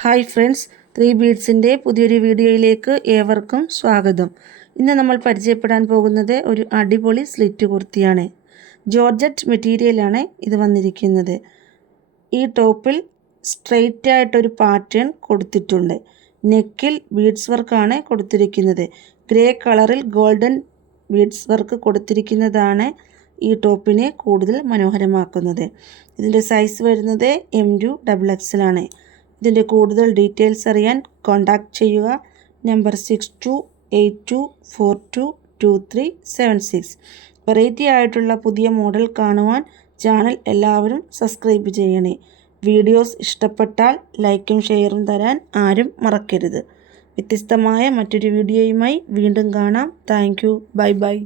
Hi friends, 3 ബീഡ്സിൻ്റെ പുതിയൊരു വീഡിയോയിലേക്ക് ഏവർക്കും സ്വാഗതം. ഇന്ന് നമ്മൾ പരിചയപ്പെടാൻ പോകുന്നത് ഒരു അടിപൊളി സ്ലിറ്റ് കുർത്തിയാണ്. ജോർജറ്റ് മെറ്റീരിയലാണ് ഇത് വന്നിരിക്കുന്നത്. ഈ ടോപ്പിൽ സ്ട്രെയിറ്റ് ആയിട്ടൊരു പാറ്റേൺ കൊടുത്തിട്ടുണ്ട്. നെക്കിൽ ബീഡ്സ് വർക്കാണ് കൊടുത്തിരിക്കുന്നത്. ഗ്രേ കളറിൽ ഗോൾഡൻ ബീഡ്സ് വർക്ക് കൊടുത്തിരിക്കുന്നതാണ് ഈ ടോപ്പിനെ കൂടുതൽ മനോഹരമാക്കുന്നത്. ഇതിൻ്റെ സൈസ് വരുന്നത് M2XXL ആണ്. ഇതിൻ്റെ കൂടുതൽ ഡീറ്റെയിൽസ് അറിയാൻ കോൺടാക്റ്റ് ചെയ്യുക. നമ്പർ 6282422376. വെറൈറ്റി ആയിട്ടുള്ള പുതിയ മോഡൽ കാണുവാൻ ചാനൽ എല്ലാവരും സബ്സ്ക്രൈബ് ചെയ്യണേ. വീഡിയോസ് ഇഷ്ടപ്പെട്ടാൽ ലൈക്കും ഷെയറും തരാൻ ആരും മറക്കരുത്. വ്യത്യസ്തമായ മറ്റൊരു വീഡിയോയുമായി വീണ്ടും കാണാം. Thank you. Bye bye.